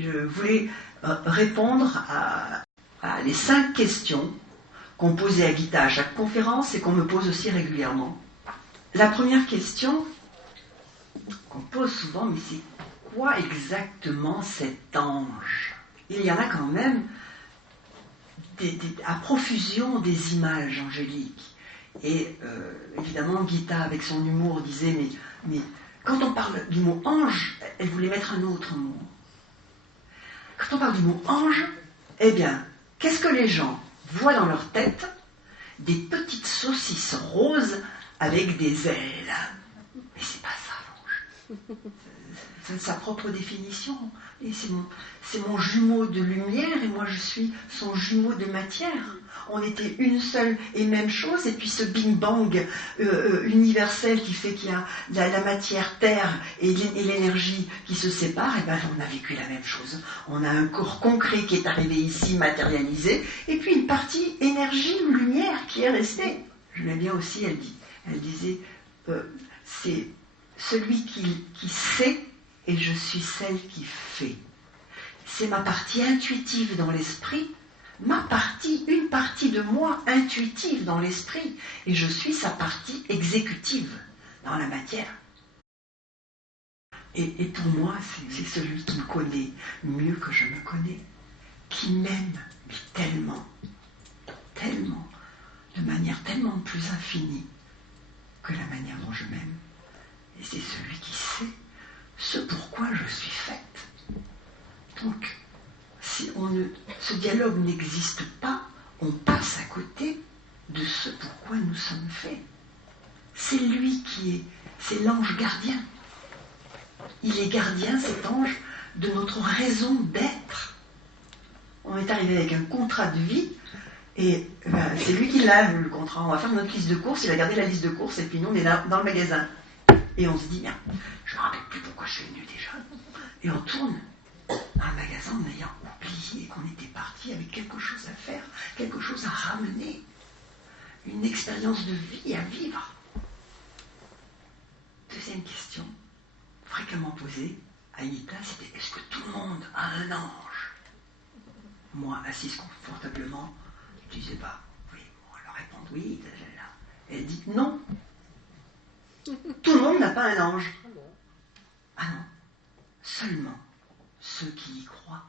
je voulais répondre à les 5 questions qu'on posait à Gita à chaque conférence et qu'on me pose aussi régulièrement. La première question qu'on pose souvent, mais c'est quoi exactement cet ange? Il y en a quand même à profusion des images angéliques. Et évidemment, Gita, avec son humour, disait, mais quand on parle du mot ange, elle voulait mettre un autre mot. Quand on parle du mot ange, eh bien, qu'est-ce que les gens voient dans leur tête? Des petites saucisses roses avec des ailes. Mais c'est pas ça, l'ange. C'est sa propre définition. Et c'est mon jumeau de lumière et moi je suis son jumeau de matière. On était une seule et même chose, et puis ce Big Bang universel qui fait qu'il y a la matière terre et l'énergie qui se séparent, et ben on a vécu la même chose. On a un corps concret qui est arrivé ici, matérialisé, et puis une partie énergie ou lumière qui est restée. Je l'aime bien aussi, elle disait, c'est celui qui sait, et je suis celle qui fait. C'est ma partie intuitive dans l'esprit, une partie de moi intuitive dans l'esprit, et je suis sa partie exécutive dans la matière. Et pour moi, c'est celui qui me connaît mieux que je me connais, qui m'aime, mais tellement, tellement, de manière tellement plus infinie que la manière dont je m'aime. Et c'est celui qui sait ce pourquoi je suis faite. Donc, si ce dialogue n'existe pas, on passe à côté de ce pourquoi nous sommes faits. C'est lui c'est l'ange gardien. Il est gardien, cet ange, de notre raison d'être. On est arrivé avec un contrat de vie, et c'est lui qui l'a, le contrat. On va faire notre liste de courses, il a gardé la liste de courses, et puis nous, on est là, dans le magasin. Et on se dit, bien, je ne me rappelle plus pourquoi je suis venu déjà. Et on tourne dans le magasin en ayant oublié qu'on était parti avec quelque chose à faire, quelque chose à ramener, une expérience de vie à vivre. Deuxième question, fréquemment posée à Gita, c'était, est-ce que tout le monde a un ange? Moi, assise confortablement, je disais, oui, on leur répond oui, là. Elle dit, non. Tout le monde n'a pas un ange. Ah non, seulement ceux qui y croient.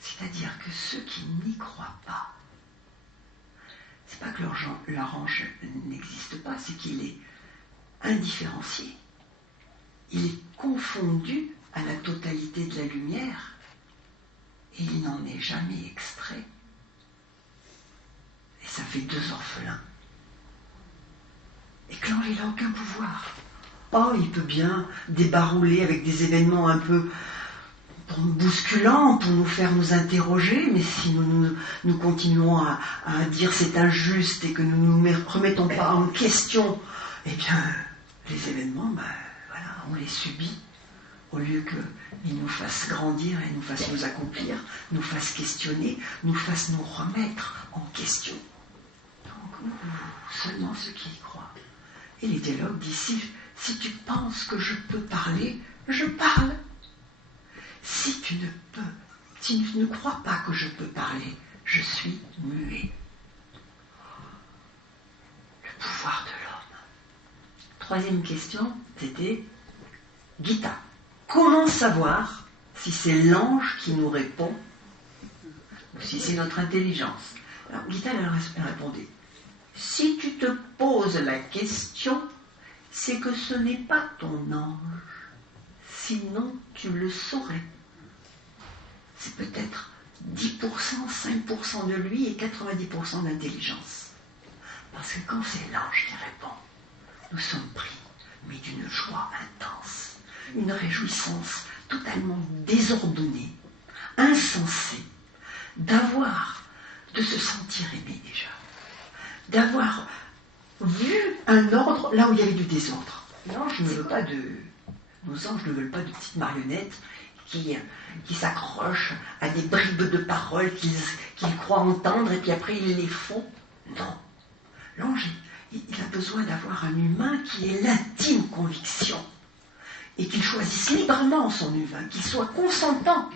C'est-à-dire que ceux qui n'y croient pas, c'est pas que leur ange n'existe pas, c'est qu'il est indifférencié. Il est confondu à la totalité de la lumière et il n'en est jamais extrait. Et ça fait 2 orphelins. Et que l'ange, il n'a aucun pouvoir. Oh, il peut bien débarouler avec des événements un peu bousculants pour nous faire nous interroger, mais si nous continuons à dire c'est injuste et que nous ne nous remettons pas en question, eh bien, les événements, voilà, on les subit, au lieu qu'ils nous fassent grandir et nous fassent nous accomplir, nous fassent questionner, nous fassent nous remettre en question. Donc, seulement ceux qui y croient. Et les dialogues disent, si tu penses que je peux parler, je parle. Si tu ne crois pas que je peux parler, je suis muet. Le pouvoir de l'homme. Troisième question, c'était, Gita, comment savoir si c'est l'ange qui nous répond ou si c'est notre intelligence? Alors Gita elle répondait, si tu te poses la question, c'est que ce n'est pas ton ange. Sinon, tu le saurais. C'est peut-être 10%, 5% de lui et 90% d'intelligence. Parce que quand c'est l'ange qui répond, nous sommes pris, mais d'une joie intense, une réjouissance totalement désordonnée, insensée, de se sentir aimé déjà, d'avoir vu un ordre là où il y avait du désordre. Nos anges ne veulent pas de petites marionnettes qui s'accrochent à des bribes de paroles qu'ils croient entendre et puis après ils les font. Non. L'ange, il a besoin d'avoir un humain qui ait l'intime conviction et qu'il choisisse librement son U20, qu'il soit consentant.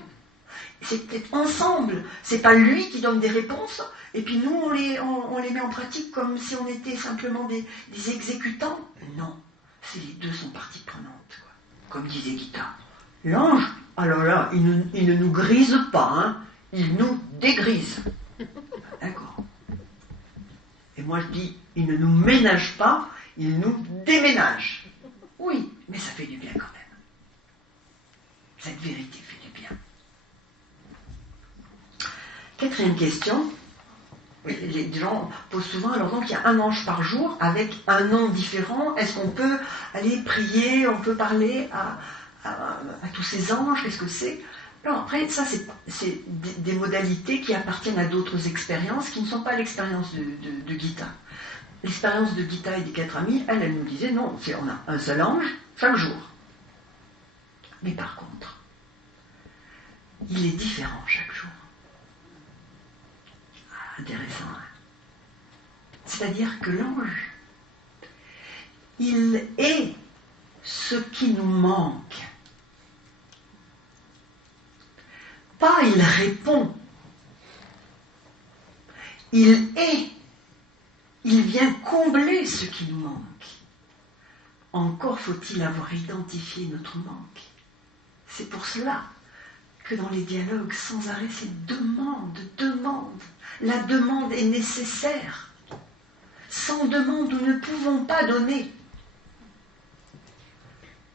C'est peut-être ensemble, c'est pas lui qui donne des réponses, et puis nous on les met en pratique comme si on était simplement des exécutants. Non, c'est les deux sont partie prenante, quoi. Comme disait Gita. L'ange, alors là, il ne nous grise pas, hein, il nous dégrise. D'accord. Et moi je dis, il ne nous ménage pas, il nous déménage. Oui, mais ça fait du bien quand même. Cette vérité fait du bien. Quatrième question. Les gens posent souvent, alors donc il y a un ange par jour avec un nom différent. Est-ce qu'on peut aller prier, on peut parler à tous ces anges? Qu'est-ce que c'est? Alors après, ça c'est des modalités qui appartiennent à d'autres expériences qui ne sont pas l'expérience de Gita. L'expérience de Gita et des 4 amis, elle nous disait non, on a un seul ange chaque jour. Mais par contre, il est différent chaque jour. Intéressant. Hein? C'est-à-dire que l'ange, il est ce qui nous manque. Pas il répond. Il est. Il vient combler ce qui nous manque. Encore faut-il avoir identifié notre manque. C'est pour cela que dans les dialogues, sans arrêt, c'est demande. La demande est nécessaire. Sans demande, nous ne pouvons pas donner.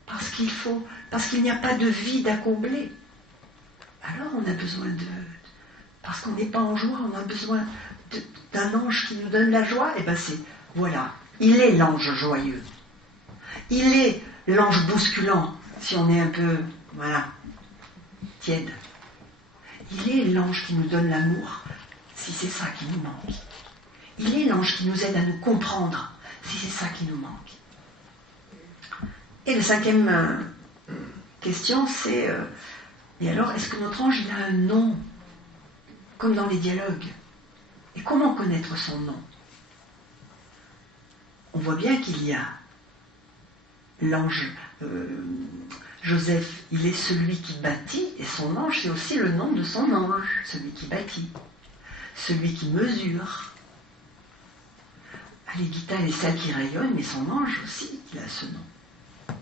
Parce qu'il n'y a pas de vide à combler. Alors on a besoin parce qu'on n'est pas en joie, on a besoin d'un ange qui nous donne la joie. Et bien voilà, il est l'ange joyeux. Il est l'ange bousculant, si on est un peu, tiède. Il est l'ange qui nous donne l'amour, si c'est ça qui nous manque. Il est l'ange qui nous aide à nous comprendre, si c'est ça qui nous manque. Et la 5e question, c'est et alors, est-ce que notre ange il a un nom, comme dans les dialogues? Et comment connaître son nom? On voit bien qu'il y a l'ange Joseph, il est celui qui bâtit, et son ange, c'est aussi le nom de son ange, celui qui bâtit, celui qui mesure. Les Gita, elle est celle qui rayonne, mais son ange aussi, il a ce nom.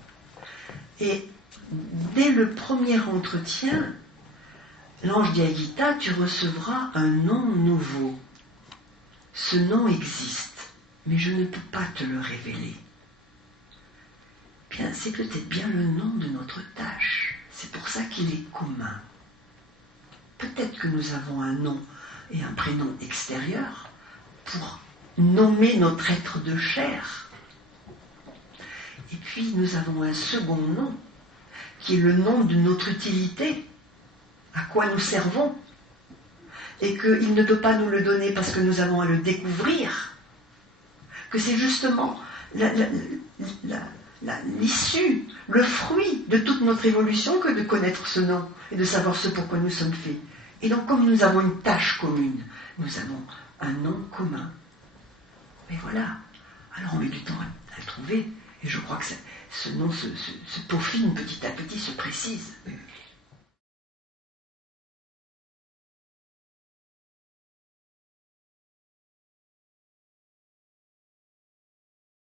Et dès le premier entretien, l'ange dit à Gita, tu recevras un nom nouveau. Ce nom existe, mais je ne peux pas te le révéler. Bien, c'est peut-être bien le nom de notre tâche. C'est pour ça qu'il est commun. Peut-être que nous avons un nom et un prénom extérieur pour nommer notre être de chair. Et puis nous avons un second nom, qui est le nom de notre utilité, à quoi nous servons, et qu'il ne peut pas nous le donner parce que nous avons à le découvrir, que c'est justement l'issue, le fruit de toute notre évolution que de connaître ce nom et de savoir ce pourquoi nous sommes faits. Et donc comme nous avons une tâche commune, nous avons un nom commun. Mais voilà, alors on met du temps à le trouver, et je crois que ce nom se peaufine petit à petit, se précise.